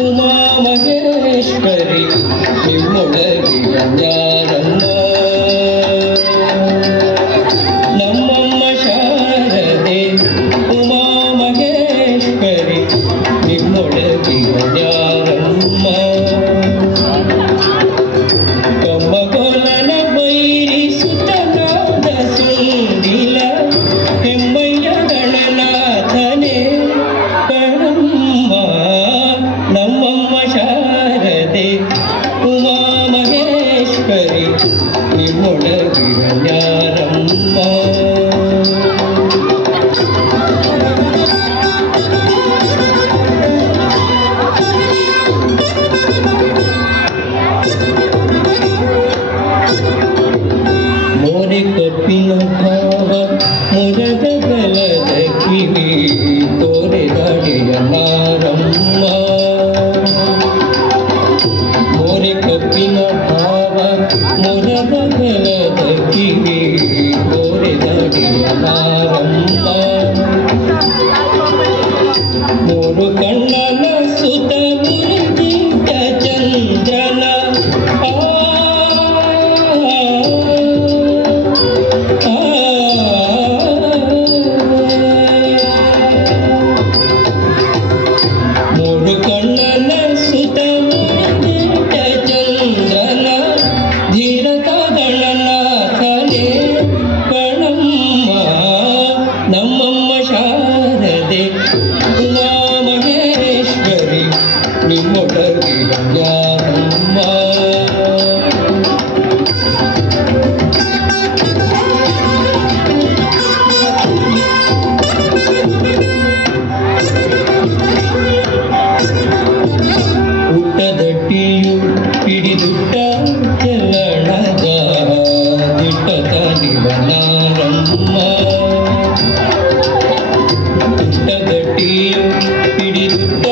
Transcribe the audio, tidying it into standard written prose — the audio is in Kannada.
ಉಮಾ ಮಹೇಶ್ವರಿ ನಿಮ್ಮೊಳಗಿಯ ಯಾರಮ್ಮ ನಮ್ಮಮ್ಮ ಶಾರದೆ ಉಮಾ ಮಹೇಶ್ವರಿ ನಿಮ್ಮೊಳಗಿಯ ಯಾರಮ್ಮ ಕಮ್ಮಗೊಲನ ಬೈರಿ ಸುತನಾದ ಸುಂದಿಲ ಹೆಮ್ಮಯ್ಯ ಗಣನಾಥನೇ ಕಣಮ್ಮ ನಮ್ಮಮ್ಮ ಶಾರದೆ ಉಮಾ ಮಹೇಶ್ವರಿ ನಿಮ್ಮೊಳಗಿನ ಯಾರಮ್ಮ ಮೋರೆ ಕಪ್ಪಿನ ಭಾವ ಮುರದ ಬಲದ ಕಿವಿ ತೋರೆದಾಡೆಯ ನಾರಮ್ಮ ಮೋರೆ ಕಪ್ಪಿನ ಭಾವ ಮುರದ ಬಲದ ಕಿವಿ ತೋರೆದಾಡೆಯ ನಾರಮ್ಮ ಮೂರು ಕಣ್ಣನ ಸುತ ಮುರಿದಿದ್ದ ಚಂದ್ರನ ಮೂರು ಕಣ್ಣನ ಸುತ ಮುರಿದಿದ್ದ ಚಂದ್ರನ ಧೀರತ ಗಣನಾಥನೇ ಕಣಮ್ಮ ನಮ್ಮಮ್ಮ ಶಾರದೆ ಉಮಾ ಮಹೇಶ್ವರಿ ನಿಮ್ಮೊಳಗಿನ ಯಾರಮ್ಮ ಹುಟ್ಟದಟ್ಟಿಯು ಹಿಡಿದುಟ್ಟ ಚಲಣದ ದಿಟ್ಟದ ನಿವನಾರಮ್ಮ ಹುಟ್ಟದಟ್ಟಿಯು ಹಿಡಿದುಟ್ಟ